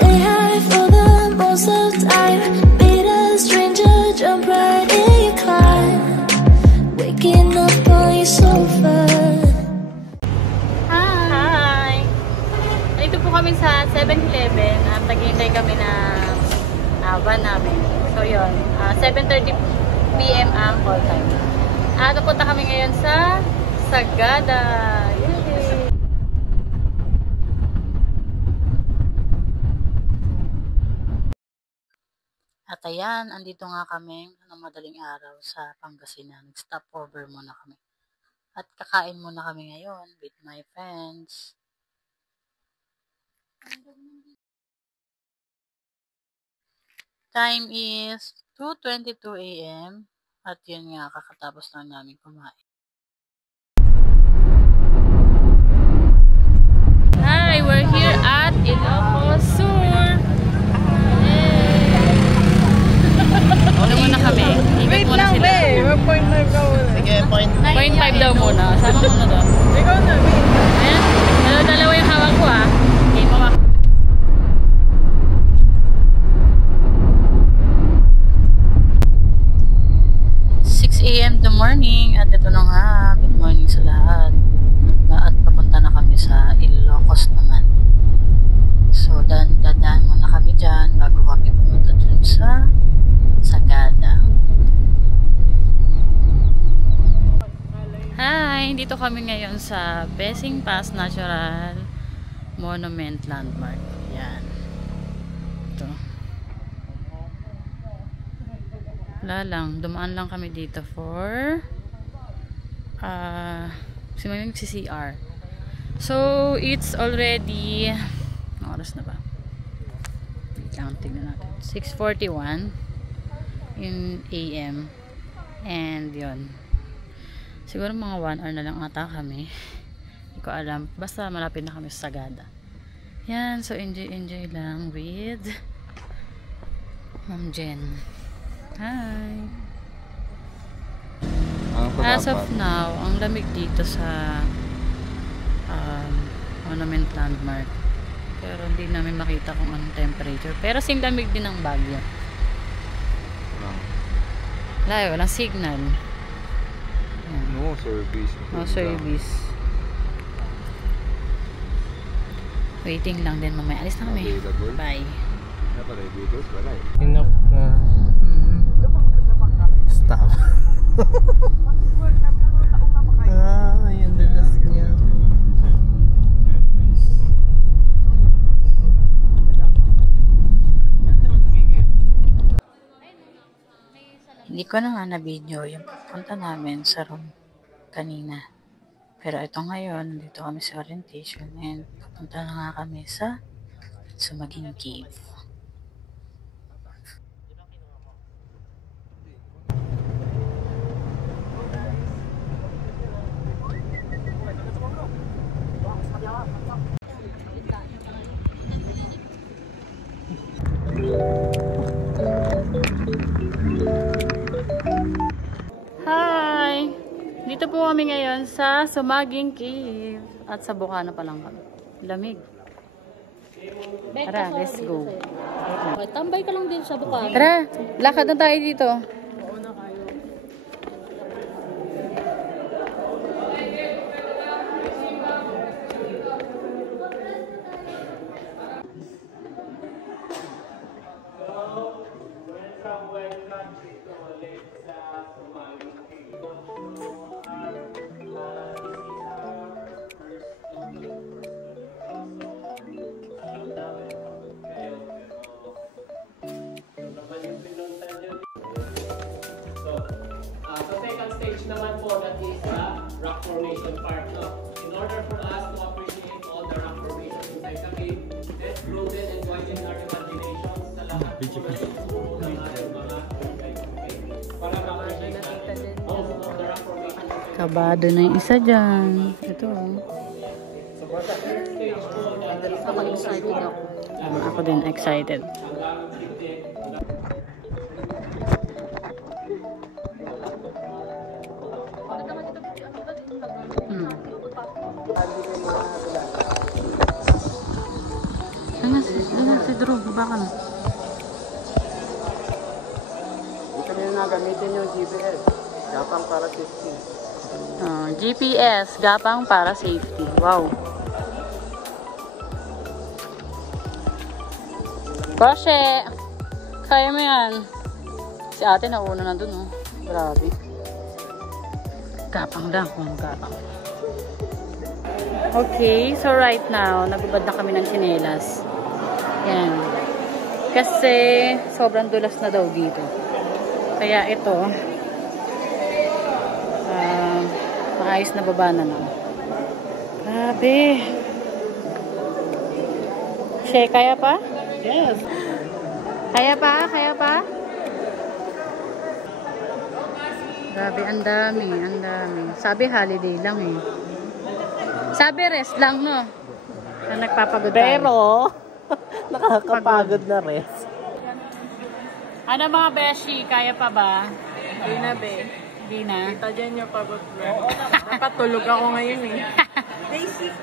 Play high for the most of time. Meet a stranger, jump right in your car. Waking up on your sofa. Hi! Dito po kami sa 7-Eleven at naghihintay kami ng van namin. So yun, 7:30 PM ang call time. At pupunta kami ngayon sa Sagada. Yay! At ayan, andito nga kami ng madaling araw sa Pangasinan. Nag-stop over muna kami. At kakain muna kami ngayon with my friends. Time is 2:22 AM. At yun nga, kakatapos lang namin kumain. Hi! We're here at Ilocos Sur! Ano muna kami? Ikot muna sila. Point 5 daw. Sige, point 0.5 daw muna. Sama mo na to. Ikaw na. Ayan. Dalawa yung hawak ko ah. Okay, mama. AM the morning at ito na nga, good morning sa lahat at papunta na kami sa Ilocos naman. So dadaan muna kami dyan bago kami pumunta dun sa Sagada. Hi! Dito kami ngayon sa Besing Pass Natural Monument Landmark. Yan. Ito. Wala lang, dumaan lang kami dito for CR. So it's already oras na ba? Tingnan natin. 6:41 in AM and yon. Siguro mga 1 hour na lang ata kami. Hindi ko alam. Basta malapit na kami sa Sagada. Yan, so enjoy lang with Ma'am Jen. Hi! As of now, ang lamig dito sa Monument Landmark. Pero hindi namin makita kung anong temperature. Pero sing lamig din ng Baguio. Wala, walang signal. Ayan. No service. No service. Waiting lang din mamaya. Alis na kami. Bye. Enough na. Stop. Yung dadas niya. Hindi ko na nga na-video yung punta namin sa room kanina. Pero ito ngayon, dito kami sa orientation and pupunta na nga kami sa Sumaging Cave. Hi! Dito po kami ngayon sa Sumaging Cave. At sa Bukana pa lang kami. Lamig. Tara, let's go. Tambay ka lang din sa Bukana. Tara, lakad na tayo dito. Sa second stage naman po, that is the rock formation part. No? In order for us to appreciate all the rock formations inside the cave, let's broaden and widen our imaginations sa lahat po na siguro ng ating mga inside the cave. Para ma-appreciate natin most of the rock formations inside the cave. Kabado na yung isa dyan. Ito. So for the third stage po, Ako excited ako. Ako din excited. Ayan si Drew. Baka na. Dito nyo na gamitin yung GPS. Gapang para safety. GPS. Gapang para safety. Wow. Kasi, kaya mo yan. Si ate nauna na dun, oh. Grabe. Gapang lang kung gapang. Okay, so right now, nagubad na kami ng tsinelas. Yan. Kasi, sobrang dulas na daw dito. Kaya ito, maayos na baba na lang. Grabe. She, kaya pa? Yes. Kaya pa? Kaya pa? Grabe, ang dami, ang dami. Sabi holiday lang eh. Sabi rest lang, no? Na nagpapagod tayo. Pero, nakakapagod na rest. Ano mga beshi, kaya pa ba? Hindi na, be. Hindi na. Kita dyan yung pagod na. Dapat tulog ako ngayon eh. Basic.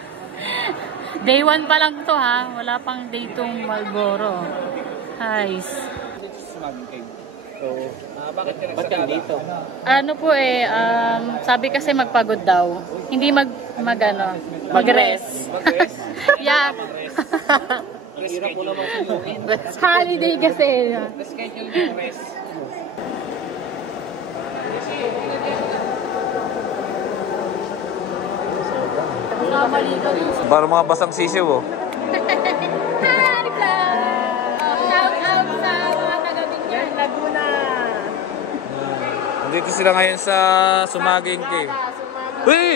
Day 1 pa lang to ha. Wala pang day 2 Marlboro. Nice. So, ba't ka dito? Ano po eh, sabi kasi magpagod daw. Hindi mag-rest. Yeah. Hirap po naman suyuin. Holiday kasi. Schedule yung rest. Para mga basang sisiw, oh. Hi, vlog! Shout out sa mga taga-Binyan. Laguna. Nandito sila ngayon sa Sumaging Cave. Uy!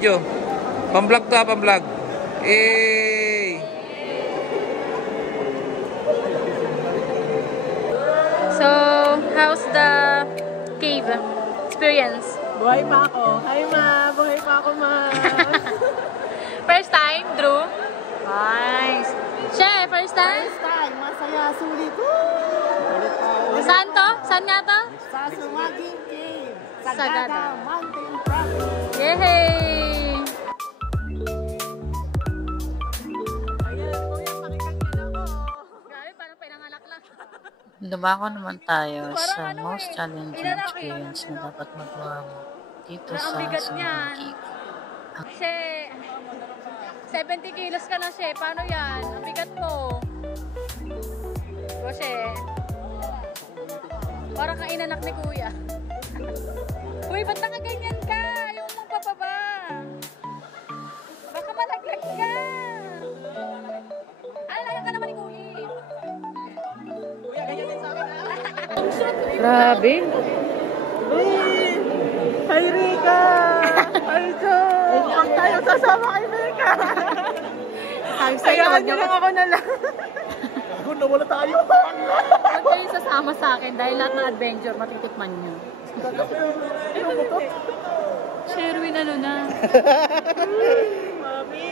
Yo, pamblog to ha, pamblog. Eh. So, how's the cave experience? Buhay pa ako. Hi, ma. Buhay pa ako, ma. First time, Drew? Nice. Che, first time? First time. Masaya. Sulit. Saan to? Saan nga to? Sa Sumaging Cave. Sagada. Mountain Province. Yay! Grabe, parang pinangalak lang. Dumako naman tayo sa most challenging experience na dapat magawa mo dito Ang sa bigat Sumaging niyan. Cave. She, 70 kilos ka na, She. Paano yan? Ang bigat mo. O, She. Parang kang inanak ni Kuya. Uy, ba't nakaganyan ka? Ayaw mong papaba. Baka malaglag ka. Alayan ka naman ni Kuya. Kuya, ganyan din sa akin. Grabe. Uy! Hi, Rika! Hi, Joe! Huwag tayo sasama kay Rika! Sayaan niyo lang ako na lang. Ako na wala tayo. Huwag kayo sasama sa akin dahil lahat ng adventure matitikman nyo. Sherwin, ano na? Mami!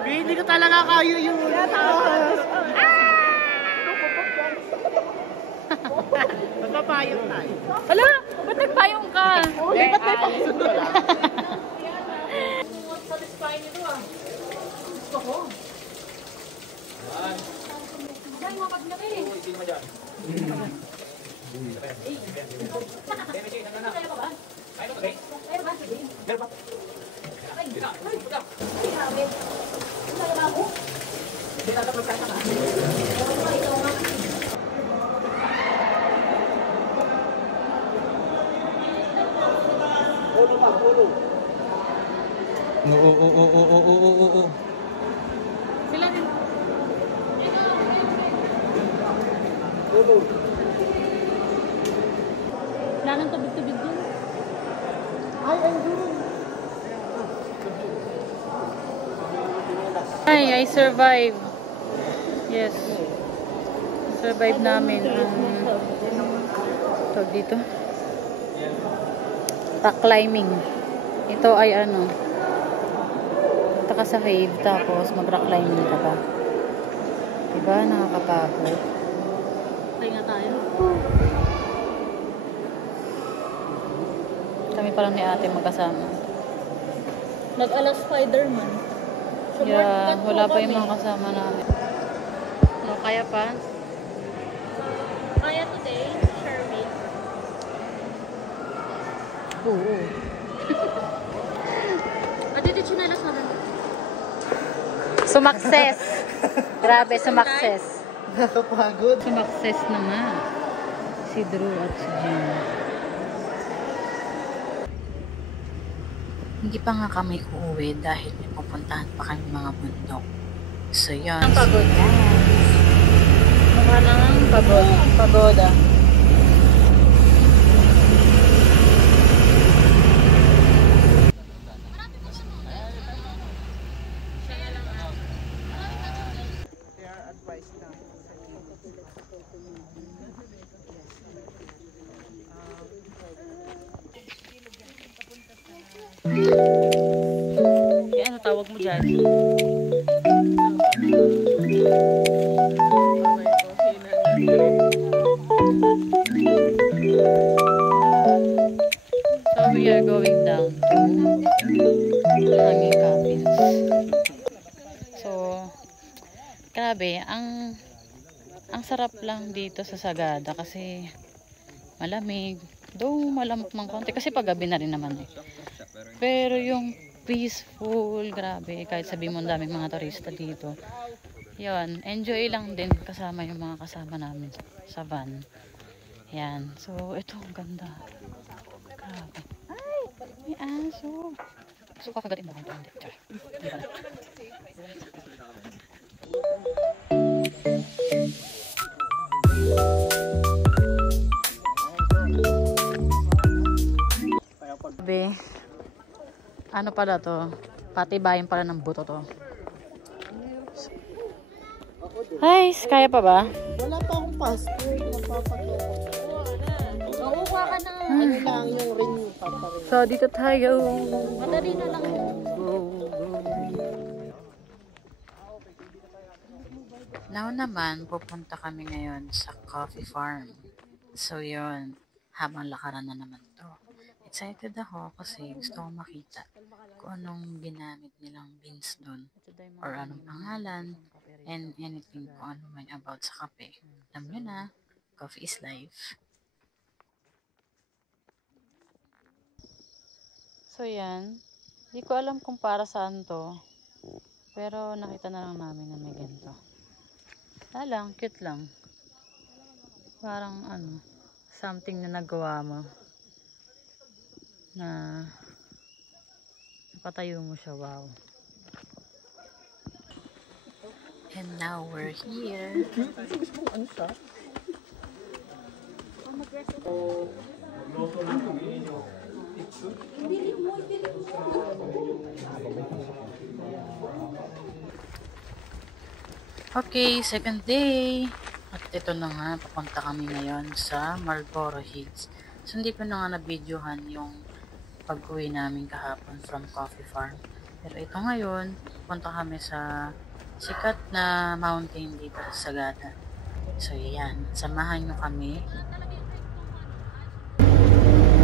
Hindi ko talaga kayo yun. Magpapayong tayo. Hala, ba't nagpayong ka? Ba't may payong ka lang? Satisfying nito ah. Gusto ko. Ay, mapag na kayo. Oo. Sila din. Wala nang tubig-tubig din. Ay, I survived. Yes. Survive namin ang tawag dito. Rock climbing. Ito ay ano, punta ka sa cave tapos mag-rock climbing ka pa. Diba? Nakakapagod. Try nga tayo. Kami pa lang ni ate magkasama. Nag-ala Spider-Man. Yeah, wala pa yung mga kasama namin. No, kaya pa? Kaya today, Sherwin. Oo. Dito chinelas na rin. Sumakses! Grabe, sumakses. Nakapagod. Sumakses na nga. Si Drew at si Jen. Hindi pa nga kami uuwi dahil may pupuntahan pa kami mga bundok. So yun. Ang pagod. Mukha nang pagod. Pagoda. Ano tawag mo dyan? So we are going down to Hanging Cabins. So grabe, ang sarap lang dito sa Sagada kasi malamig. Though malamok ng konti kasi paggabi na rin naman eh. Pero yung peaceful, grabe, kahit sabihin mo ang daming mga turista dito. Yun, enjoy lang din kasama yung mga kasama namin sa van. Yan, so ito ang ganda. Grabe. Ay, may aso. So kakagatin mo kung hindi. Be, ano pala to? Patibayin pala ng buto to. Ay, kaya pa ba? Wala pa akong passport. Napapakita. Makukuha ka na. Ano lang yung ring yung paparin. So, dito tayo. Madali na lang. Now naman, pupunta kami ngayon sa coffee farm. So yun, habang lakaran na naman to. Excited ako kasi gusto ko makita kung anong ginamit nilang beans doon or anong pangalan and anything kung ano man about sa kape. Alam nyo na, coffee is life. So yan, hindi ko alam kung para saan to. Pero nakita na lang namin na may ganito. Lang, cute lang. Parang ano, something na nagawa mo. Na napatayo mo siya, wow. And now we're here. Okay, second day. At ito na nga, papunta kami ngayon sa Marlboro Hills. So, hindi ko na nga na-videohan yung pag-uwi namin kahapon from Coffee Farm. Pero ito ngayon, punta kami sa sikat na mountain dito sa Sagada. So, yan. Samahan nyo kami.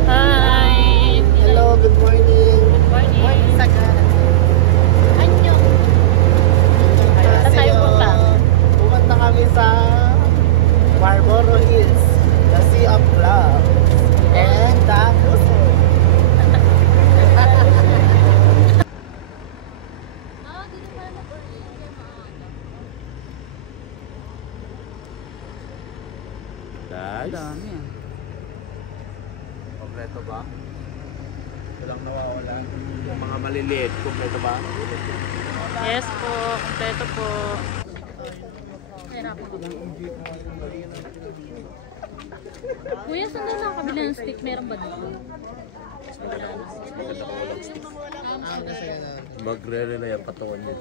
Hi! Hello, good morning. Good morning! Sagada. Anyo! Saan tayo punta? Pumunta kami sa Marlboro Hills, the Sea of Love. And the Puso. Guys, Dami ah. kompleto ba? Walang nawawala. Yung mga maliliit, kompleto ba? Yes po, kompleto po. Kuya, saan na lang kabila ng stick? Meron ba dito? Magre-relay ang katawan niya.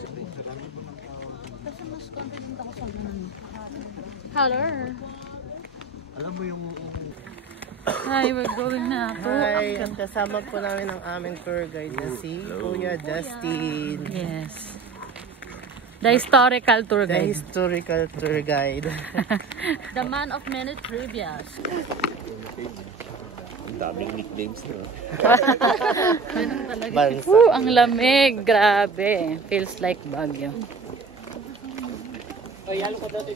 Hello. Alam mo yung... Hi, we're going na po. Hi, ang kasama po namin ang aming tour guide na si Kuya Justin. Yes. The historical tour The guide. historical tour guide. The man of many trivias. Ang daming nicknames na. Bansa. Ang lamig. Grabe. Feels like Baguio. Oh, yalo ko dati.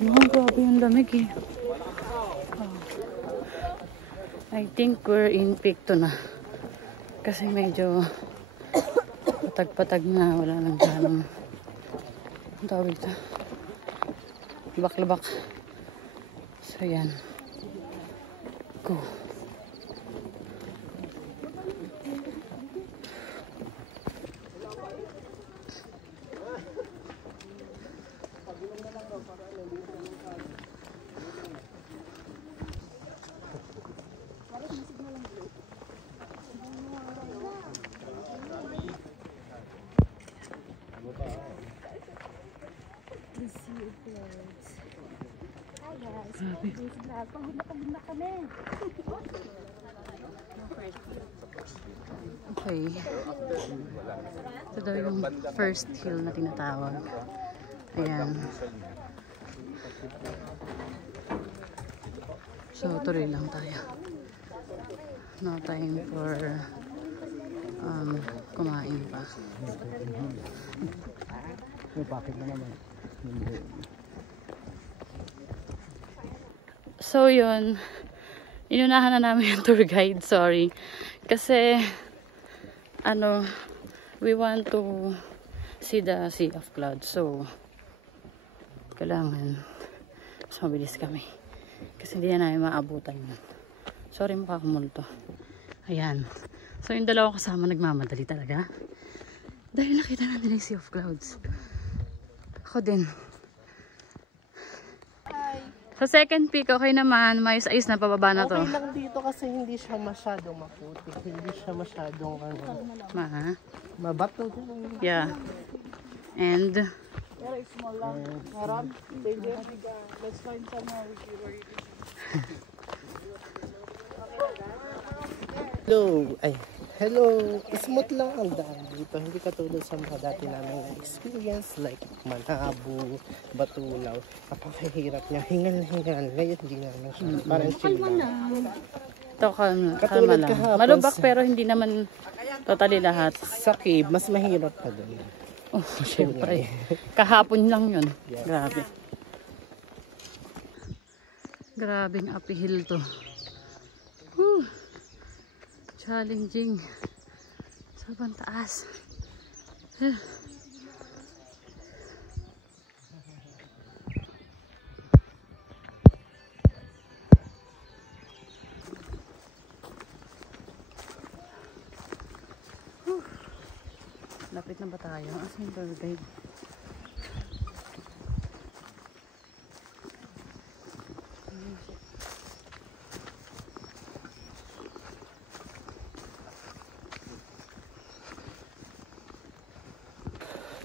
Grabe yung lamig eh. I think we're in peak to na. Kasi medyo patag-patag na. Wala nang ganang tawag ito. Labak-labak. So yan. Go. Okay. Ito daw yung first hill na tinatawag. Ayan. So, tuloy lang tayo. No time for kumain pa. So, yun. Inunahan na namin yung tour guide. Sorry. Kasi, we want to see the Sea of Clouds. So, kailangan mas mabilis kami. Kasi hindi na namin maabutan yun. Sorry, mukha ko multo. Ayan. So, yung dalawang kasama nagmamadali talaga. Dahil nakita na nila yung Sea of Clouds. Ako din. Sa second peak, okay naman. Mayos-ayos na, pababa na to. Okay lang dito kasi hindi siya masyadong maputi. Hindi siya masyadong mabato. Yeah. And hello. Ay, hello. Smooth lang ang daan dito. Hindi katulad sa mga dati namin experience like Manabo, Batulaw. Napakahirap niya. Hingal na hingal. Ngayon hindi naman siya. Parang chill lang. ito, kalma lang. Malubak pero hindi naman totally lahat. Sa cave, mas mahirap pa doon. Oh, syempre. Kahapon lang yun. Yeah. Grabe. Grabing uphill to. Whew. Challenging. Sobrang taas. Lapit na ba tayo? Asan yung tour guide?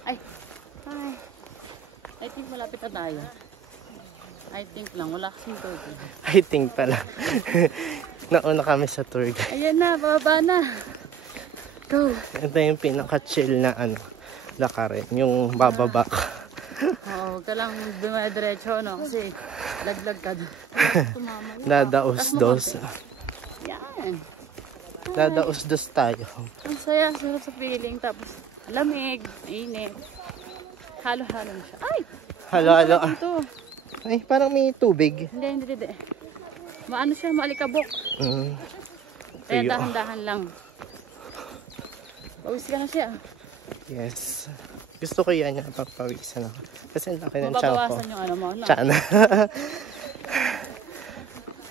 Ay! Hi! I think malapit na tayo. I think lang. Wala kasing tour guide. I think pala. Nauna kami sa tour guide. Ayan na! Bababa na! Go! Ito yung pinaka-chill na lakarin. Yung bababa ka. Oo, huwag ka lang dumadiretso, no? Kasi laglag ka. Dadaos-dos. Yan! Dadaos-dos tayo. Ang saya, sarap sa feeling. Tapos, lamig, init. Halo-halo na siya. Ay! Halo-halo. Ito. Ay, parang may tubig. Hindi. Maano siya, maalikabok. Kaya Tuyo. dahan-dahan lang. Pawis ka na siya. Yes. Gusto ko yan yung pagpawisan ako. Kasi ang laki ng tiyan ko. Mababawasan yung ano mo. No? Tiyan.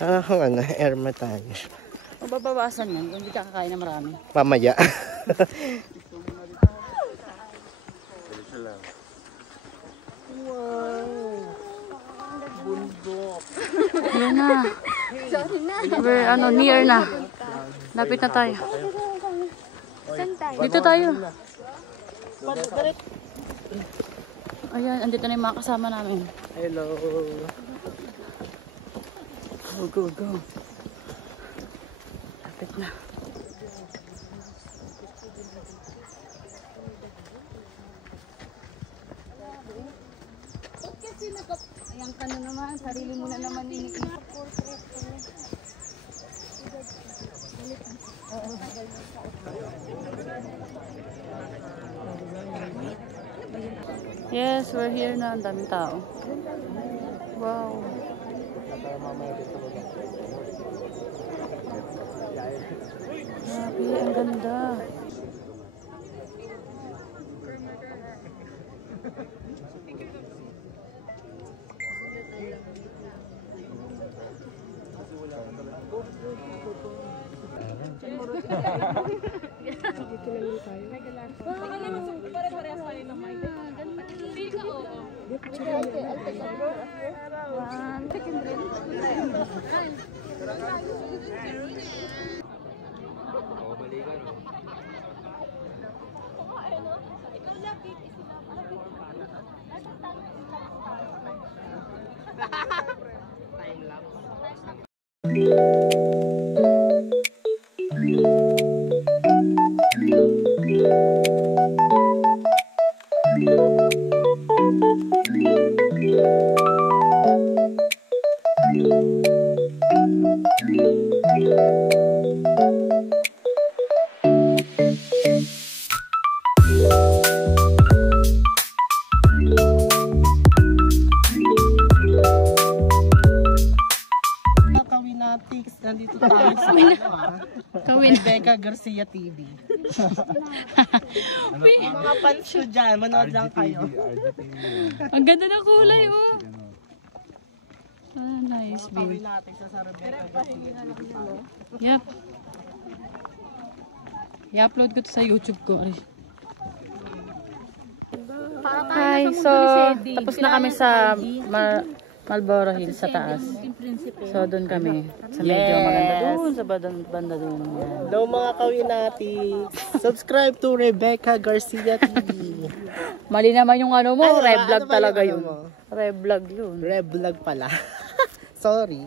Parang ermitage. Mababawasan yan kung hindi ka kakain na marami. Mamaya. Wow! Bundok. Yan na. We're near na. Lapit na tayo. Dito tayo. Ayan, andito na yung mga kasama namin. Hello. Go. Lapit na. Ayan ka na naman, sarili mo na naman iniisip. Yes, we're here na. Ang daming tao. Wow. Grabe, ang ganda. Nandito tayo sa Rebecca Garcia TV. Mga pansyo dyan, manood lang kayo. Ang ganda ng kulay, oh. Ah, nice, babe. Natin sa Rebecca Garcia TV. Yep. I-upload ko to sa YouTube ko. Hi, so tapos na kami sa Marlboro Hills sa taas. So doon kami sa medyo maganda doon sa banda doon. Hello mga kawinati. Subscribe to Rebecca Garcia TV. Mali naman yung ano mo, revlog ano talaga yung yun. Revlog yun. Revlog pala. Sorry.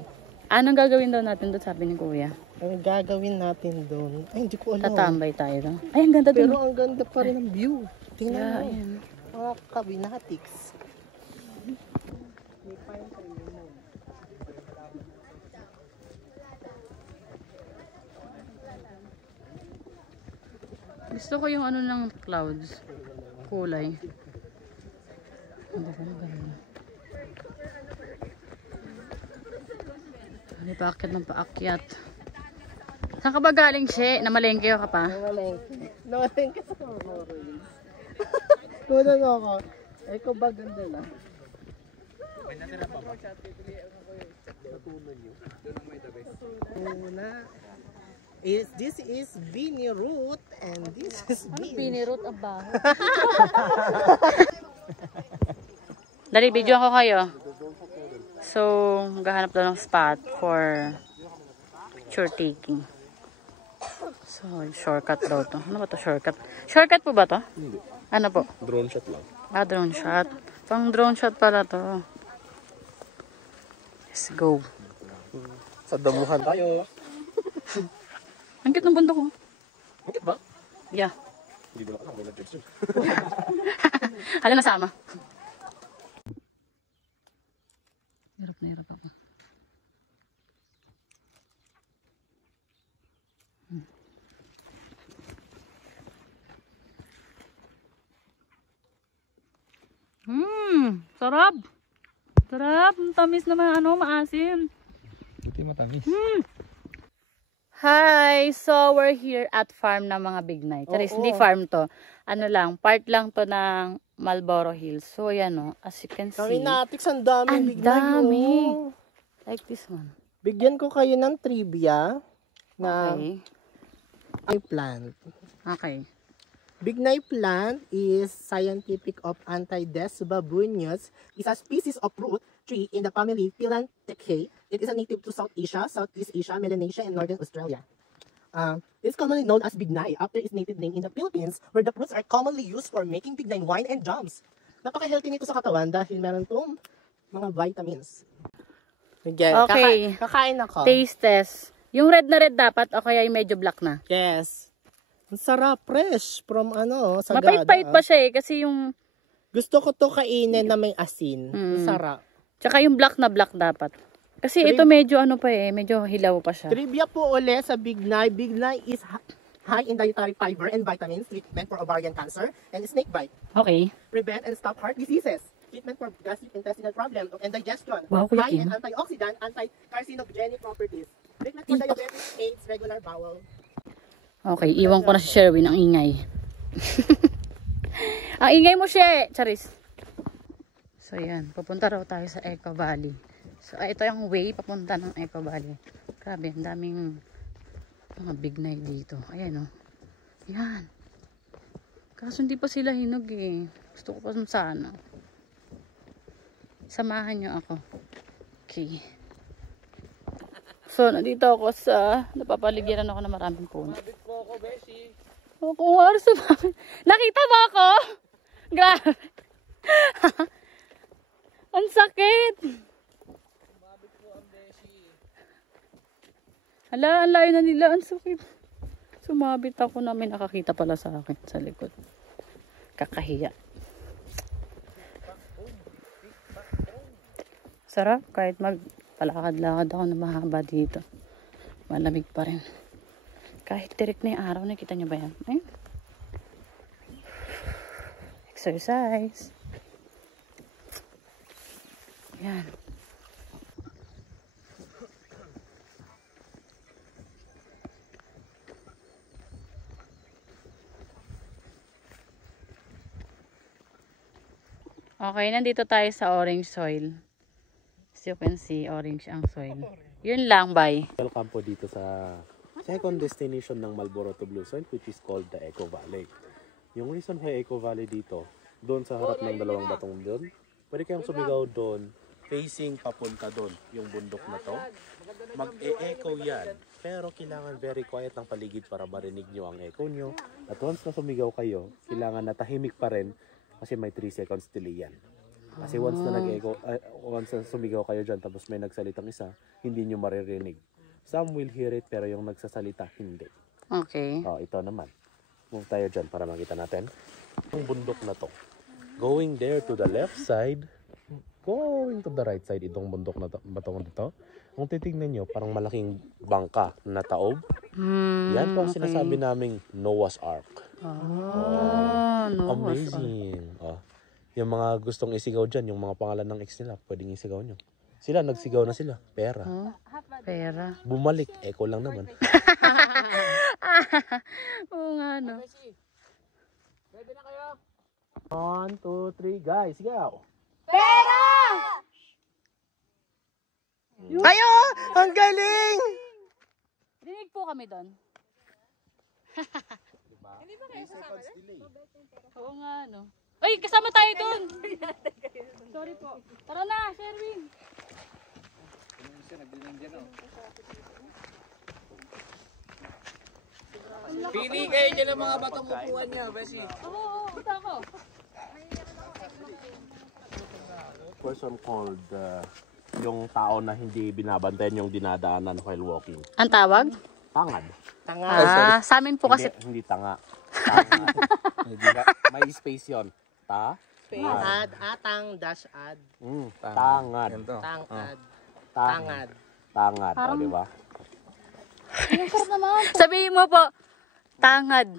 Anong gagawin daw natin doon, sabi ni Kuya? Ang gagawin natin doon? Ay, hindi ko alam. Tatambay tayo doon. Ay, ang ganda doon. Pero ang ganda pa rin ng view. Tingnan mo. Ayan. Mga kawinatics. Gusto ko yung ano ng clouds. Kulay. Ang ganda. Hindi pa akyat ng paakyat. Saan ka ba galing, She? Namalengke ka pa? Namalengke sa Marlboro. Kunan ako. Ay, ko ba ganda na? May natira pa ba? Natunan nyo. Una. This is Beanie Root and this is Beanie Root ang baho. Dali, video ako kayo. So, gahanap daw ng spot for picture taking. So, shortcut daw to. Ano ba to shortcut? Shortcut po ba to? Hindi. Ano po? Drone shot lang. Ah, drone shot. Pang drone shot pala to. Let's go. Sa damuhan tayo. Ang cute ng bundok ko. Bakit ba? Yeah. Hindi ba ako nag-judge yun? Hala, nasama. Hirap na hirap ako. Sarap. Sarap. Ang tamis naman, ano, maasim. Hindi matamis. Hi! So, we're here at farm ng mga Big Night. Hindi farm to. Ano lang, part lang to ng Marlboro Hills. So, yan o. As you can see. Kawinatics, ang dami. Ang dami. Like this one. Bigyan ko kayo ng trivia na ay plant. Okay. Bignay plant is scientific of Antides babuinus. Is a species of fruit tree in the family Philantheraceae. It is a native to South Asia, Southeast Asia, Melanesia, and Northern Australia. It is commonly known as bignay after its native name in the Philippines, where the fruits are commonly used for making bignay wine and jams. Napaka-healthy nito sa katawan dahil meron itong mga vitamins. Okay. Kakain ako. Taste test. Yung red na red dapat o kaya yung medyo black na? Yes. Ang sarap, fresh from sagada. Mapait-pait pa siya eh kasi yung... Gusto ko to kainin na may asin. Sarap. Tsaka yung black na black dapat. Kasi ito medyo ano pa eh, medyo hilaw pa siya. Trivia po ulit sa Bignay. Bignay is high in dietary fiber and vitamins, treatment for ovarian cancer and snake bite. Okay. Prevent and stop heart diseases. Treatment for gastrointestinal problems and digestion. Wow, Kuya High Kim. in antioxidant, anti-carcinogenic properties. Treatment for diabetes, AIDS, regular bowel. Okay, iwan ko na si Sherwin ang ingay. Ang ingay mo siya, Charis. So yan, pupunta raw tayo sa Eco Valley. So ito yung way papunta ng Eco Valley. Grabe, ang daming mga Bignay dito. Ayan o. Yan. Kaso hindi pa sila hinog eh. Gusto ko pa sana. Samahan nyo ako. Okay. So, nandito ako sa napapaligiran ako ng maraming puno. Mabit po ako, Beshi. O, kung oras nakita mo ako? Grabe. Ang sakit. Mabit po ang Beshi. Hala, ang layo na nila. Ang sakit. Sumabit ako na may nakakita pala sa akin sa likod. Kakahiya. Sarap kahit magpalakad-lakad ako na mahaba dito. Malamig pa rin. Kahit tirik na yung araw, nakita nyo ba yan? Eh? Exercise. Yan. Okay, nandito tayo sa orange soil. As you can see, orange ang soil. Yun lang, bye. Welcome po dito sa second destination ng Marlborough to Blue Soil, which is called the Eco Valley. Yung reason why Eco Valley dito, doon sa harap ng dalawang batong doon, pwede kayong sumigaw doon, facing papunta doon, yung bundok na to. Mag-e-echo yan, pero kailangan very quiet ang paligid para marinig nyo ang echo nyo. At once na sumigaw kayo, kailangan na tahimik pa rin kasi may 3 seconds delay yan. Kasi once na nag-echo, once na sumigaw kayo dyan, tapos may nagsalitang isa, hindi nyo maririnig. Some will hear it, pero yung nagsasalita, hindi. Okay. Oh, ito naman. Move tayo dyan para makita natin. Yung bundok na to. Going there to the left side, going to the right side, itong bundok na to, batong dito. Kung titignan nyo, parang malaking bangka na taob. Yan po ang sinasabi naming Noah's Ark. Noah's Amazing. Oh. Yung mga gustong isigaw dyan, yung mga pangalan ng ex nila, pwedeng isigaw nyo. Sila, nagsigaw na sila. Pera. Pera. Bumalik. Echo lang naman. Oo nga, no. Ready na kayo? 1, 2, 3, guys. Sigaw. Ayo! Ang galing! Dinig po kami doon. Hindi ba kayo kasama na? Oo nga, no. Ay, kasama tayo doon. Sorry po. Tara na, Sherwin. Pili kayo dyan ang mga batong upuan niya, Beshi. Oo, punta ako. Person called yung tao na hindi binabantayan yung dinadaanan while walking. Ang tawag? Tangad. Sa amin po kasi. Hindi tanga. Tangad. May space yon. Ad, atang, dash ad, Tangad. tangad, Tangad. Tangad. O, di ba? Sabihin mo po, tangad.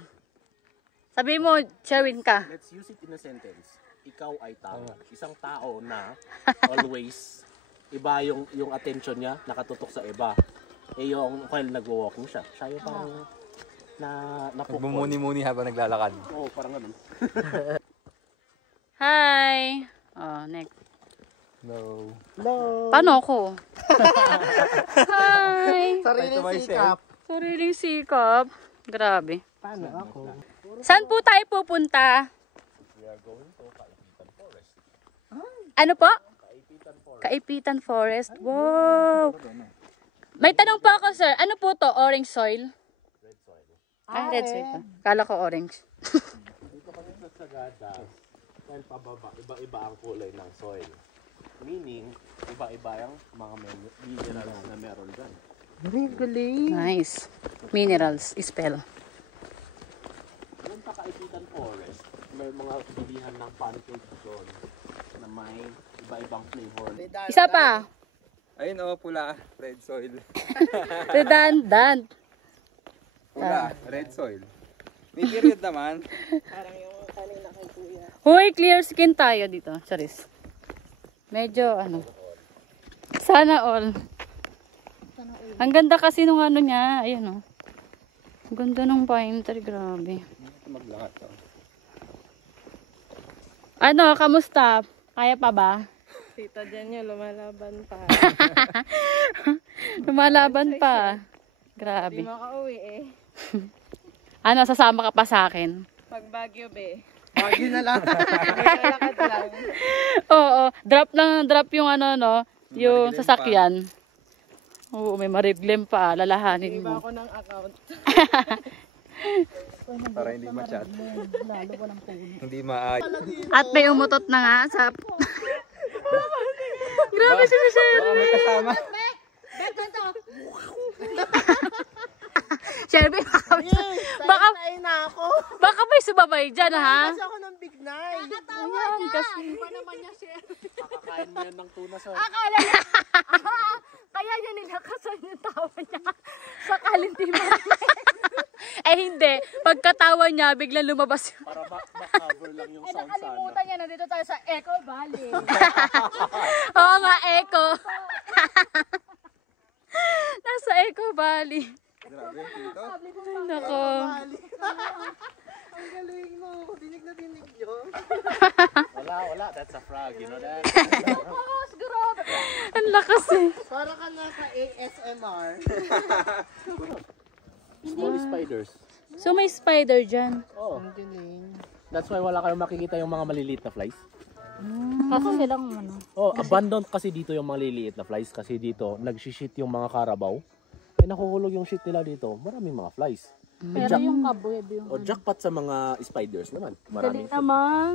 Sabihin mo, Sherwin ka. Let's use it in a sentence. Ikaw ay tangad. Isang tao na always iba yung attention niya nakatutok sa iba. Eh yung while nagwo-walking siya, siya yung parang Nagbumuni-muni habang naglalakad. Oo, parang ganun. Hi! Oh, next. No. Hello! Paano ako? Hi! Sariling By sikap. Sariling sikap. Grabe. Paano ako? Saan po tayo pupunta? We are going to Kaipitan Forest. Ano po? Kaipitan Forest. Wow! May tanong po ako, sir. Ano po to? Orange soil? Red soil. Red soil to. Kala ko orange. Dito kami sa Sagada, dahil pababa, iba-iba ang kulay ng soil. Meaning, iba-iba ang mga minerals na meron dyan. Very galing. Nice. Minerals. Spell. Yung sa Kaipitan Forest, may mga bilihan ng pancake doon na may iba-ibang flavor. Isa pa. Ayun oh, pula. Red soil. Redundant. Pula, red soil. May period naman. Hoy, clear skin tayo dito. Charis. Medyo ano. Sana all. Ang ganda kasi nung ano niya. Ayun oh. Ang ganda ng pine tree. Grabe. Maglahat to. Ano, kamusta? Kaya pa ba? Tita Jenyo, lumalaban pa. Lumalaban pa. Grabe. Hindi makauwi eh. Ano, sasama ka pa sa akin? Pag Baguio be. Bagyo na lang. Maglalakad lang. Oo, drop yung ano, no? Yung Mariglem sasakyan. Oo, may mariglem pa. Lalahanin Iba mo. ako ng account. Para hindi ma-chat. Hindi ma-ay. At may umutot na nga sa... Grabe si Sherry. Baka may kasama. Sherry, baka may sumabay dyan, ha? Kasi ako ng big nine. Ayan, kasi... Kakakain mo yan ng tuna sa... Akala niya... Kaya niya nilakasan yung tawa niya. Sa kalintiman. Eh hindi. Pagkatawa niya, biglang lumabas yun. Para ma-cover lang yung sound sana. Nakalimutan niya, nandito tayo sa Eco Valley. Oo nga, Eco. Nasa Eco Valley. Grabe, dito. Ay, nako. Ang galing mo. Dinig na dinig nyo. Wala. That's a frog, you know that? Ang lakas eh. Para ka nasa ASMR. Small spiders. So may spider dyan. Oh. That's why wala kayong makikita yung mga maliliit na flies. Kaso silang ano. Oh, abandoned kasi dito yung mga maliliit na flies kasi dito nagshi-shit yung mga karabaw. Eh nakukulog yung shit nila dito. Maraming mga flies. Pero yung kabweb yung... O jackpot sa mga spiders naman. Maraming Galing naman.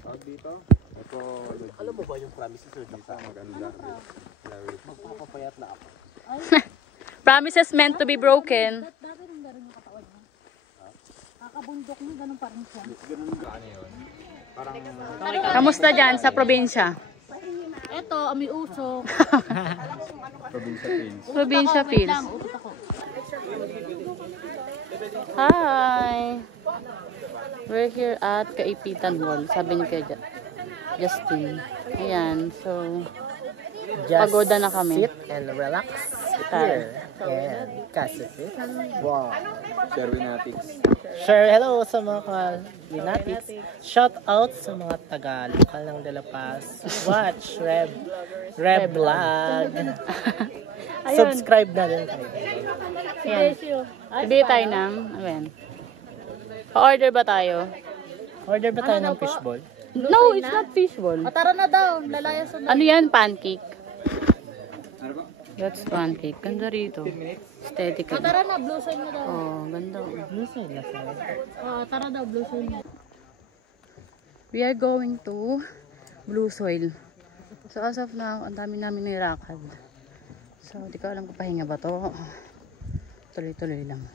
Tawag dito. Ito, Alam mo ba yung promises or sa maganda. magpapapayat na ako. Promises meant to be broken. Ano yun? Parang Kamusta dyan sa probinsya? Eto, may usok. probinsya pins. Probinsya feels. Hi! We're here at Kaipitan Mall. Sabi ni kay Justin. Ayan, so pagoda na kami. Sit and relax Tayo. and kasipit. Wow. Sherwinatics. Sure, hello sa mga Linatics. Shout out sa mga taga-lokal ng De La Paz. Watch Reb Vlog. Subscribe na din kayo. Ayan. Bibili tayo ng, ayan. Pa-order ba tayo? Order ba tayo ng fishball? No, it's not fishball. Tara na daw, lalayas na. Ano yan? Pancake. Ano ba? That's pancake. Ganda rito. Aesthetic. Tara na, blue sign na daw. Oh, ganda. Luzon na sir. Tara daw, blue sign na. We are going to Blue Soil. So as of now, ang dami namin nirakad. So, di ko alam kung pahinga ba to. Tuloy-tuloy lang.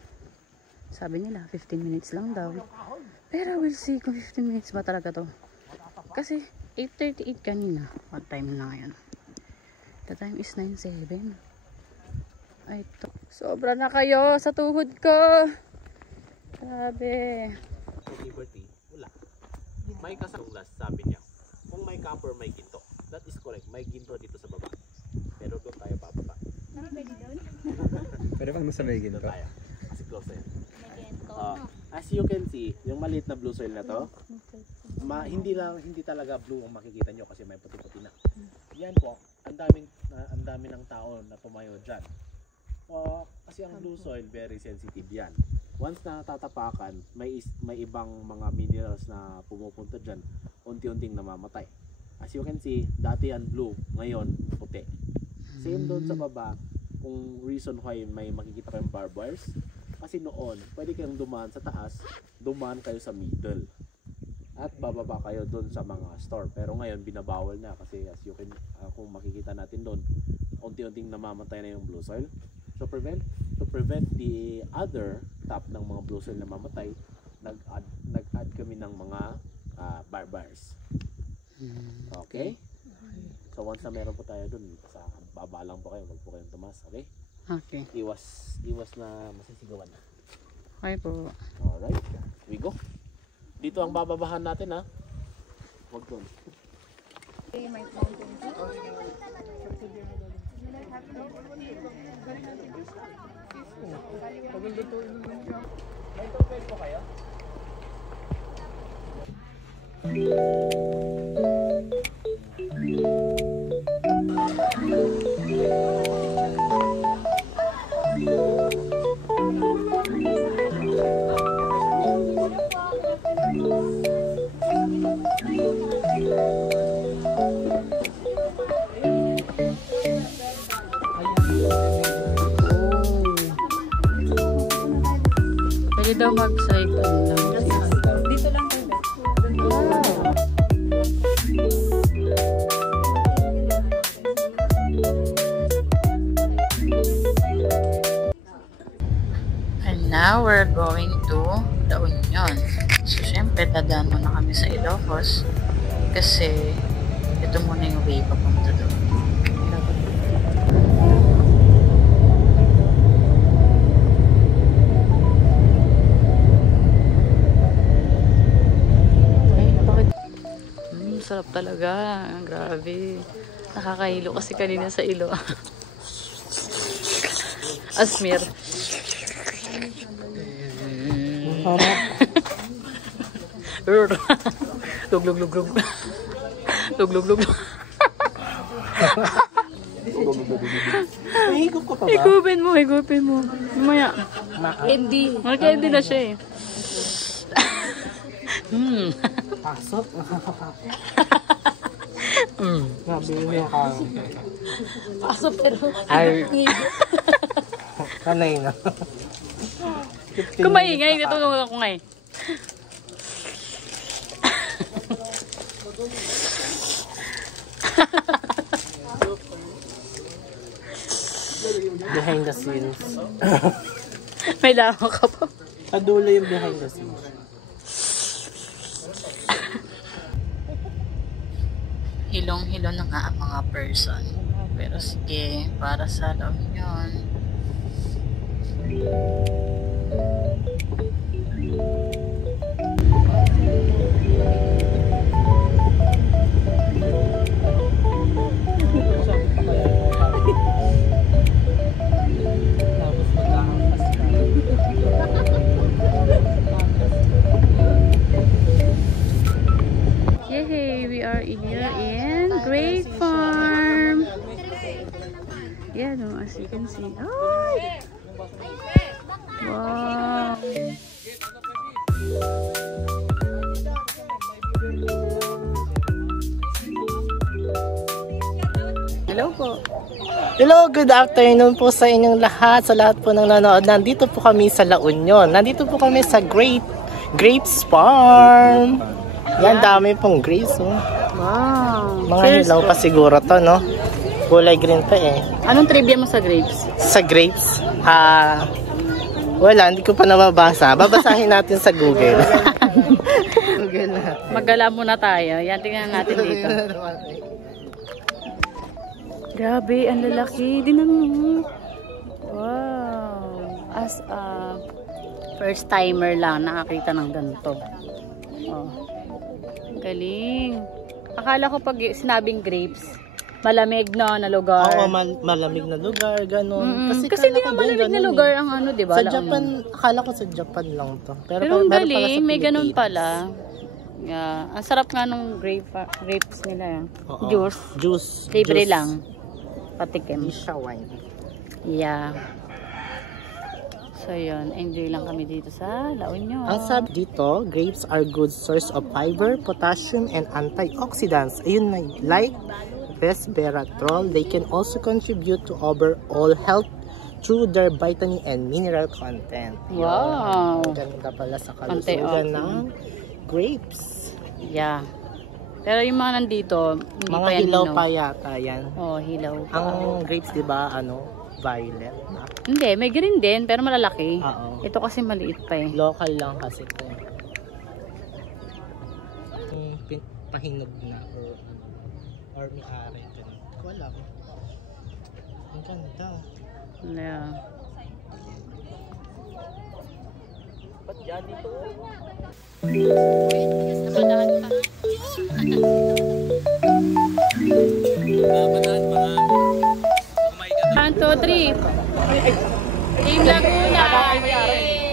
Sabi nila, 15 minutes lang daw. Pero we'll see kung 15 minutes ba talaga to. Kasi 8:38 kanina. What time na ngayon? The time is 9:07. Ay, ito. Sobra na kayo sa tuhod ko. Grabe. Liberty, wala. May kasanglas, sabi niya. Kung may copper, may ginto. That is correct. May ginto dito sa baba. Pero doon tayo pababa. Pwede bang nasa may ginto? Doon tayo. Kasi close na yan. As you can see, yung maliit na blue soil na to, hindi talaga blue ang makikita nyo kasi may puti-puti na. Yan po, ang dami ng tao na tumayo dyan. Kasi ang blue soil, very sensitive yan. Once na tatapakan, may ibang mga minerals na pumupunta dyan, unti-unting namamatay. As you can see, dati yan blue, ngayon puti. Same doon sa baba, kung reason why may makikita kayong barbed wires, kasi noon, pwede kayong dumaan sa taas, dumaan kayo sa middle. At bababa kayo doon sa mga store. Pero ngayon, binabawal na kasi as you can, kung makikita natin doon, unti-unting namamatay na yung blue soil. So to prevent the other top ng mga blue soil na mamatay, nag-add kami ng mga barbed wires. Okay? So once na meron po tayo dun, sa baba lang po kayo, wag po kayong tumas, okay? Okay. Iwas na masisigawan. Okay po. Alright, we go. Dito ang bababahan natin ha. Wag dun. May tubig po kayo? Pwede daw mag-cycle lang. Dito lang kayo. And now we're going to La Union. So syempre dadaan muna kami sa Ilocos kasi ito muna yung way papunta doon. Sarap talaga. Grabe. Nakakahilo kasi kanina sa ilo. Asmir. Lug, lug, lug, lug. Lug, lug, lug. Higup ka pa ba? Higupin mo, higupin mo. Mamaya. Candy. Mag-candy na siya eh. Pasok. Grabe yung Paso pero. Ay. kanay na. Kung maingay, natulungan ako ngayon. Behind the scenes. May laro ka pa. Sa dulo yung behind the scenes. Hilong-hilo na nga ang mga person. Pero sige, para sa La Union. Yay! We are here in Great Farm. Yeah, no, as you can see. Oh! Wow! Hello po. Hello, good afternoon po sa inyong lahat, sa lahat po ng nanonood. Nandito po kami sa La Union. Nandito po kami sa Grapes Farm. Yan, dami pong grapes. Oh. Wow! Mga hilaw pa siguro to, no? Kulay green pa eh. Anong trivia mo sa grapes? Sa grapes, wala, hindi ko pa nababasa. Babasahin natin sa Google. Google na. Magala muna tayo. Yan, tingnan natin dito. Grabe, ang lalaki. Dinan mo. Wow. As a first timer lang, nakakita ng ganito. Oh. Galing. Akala ko pag sinabing grapes, malamig na lugar. Oo, malamig na lugar, gano'n. Kasi hindi naman malamig na lugar ang ano, di ba? Sa Japan, akala ko sa Japan lang to. Pero ang galing, may ganun pala. Yeah. Ang sarap nga nung grapes nila. Oo. Juice. Libre Juice. lang. Patikim. Hindi siya wine. Yeah. So yun, enjoy lang kami dito sa La Union. Ang sabi dito, grapes are good source of fiber, potassium, and antioxidants. Ayun na, like resveratrol, they can also contribute to overall health through their vitamin and mineral content. Wow! Yun. Ganda pala sa kalusugan ng grapes. Yeah. Pero yung mga nandito, hindi Mga pa yan hilaw hinog. pa yata yan. Oh, hilaw pa. Ang grapes, di ba, violet. Hindi, may green din, pero malalaki. Oo. Ito kasi maliit pa eh. Local lang kasi ito. Pahinog na o ano. or may-ari dyan. Wala. Ang ganda. Yeah. Ba't yan dito? Namadaan pa. One, two, three. Team Laguna. Yay!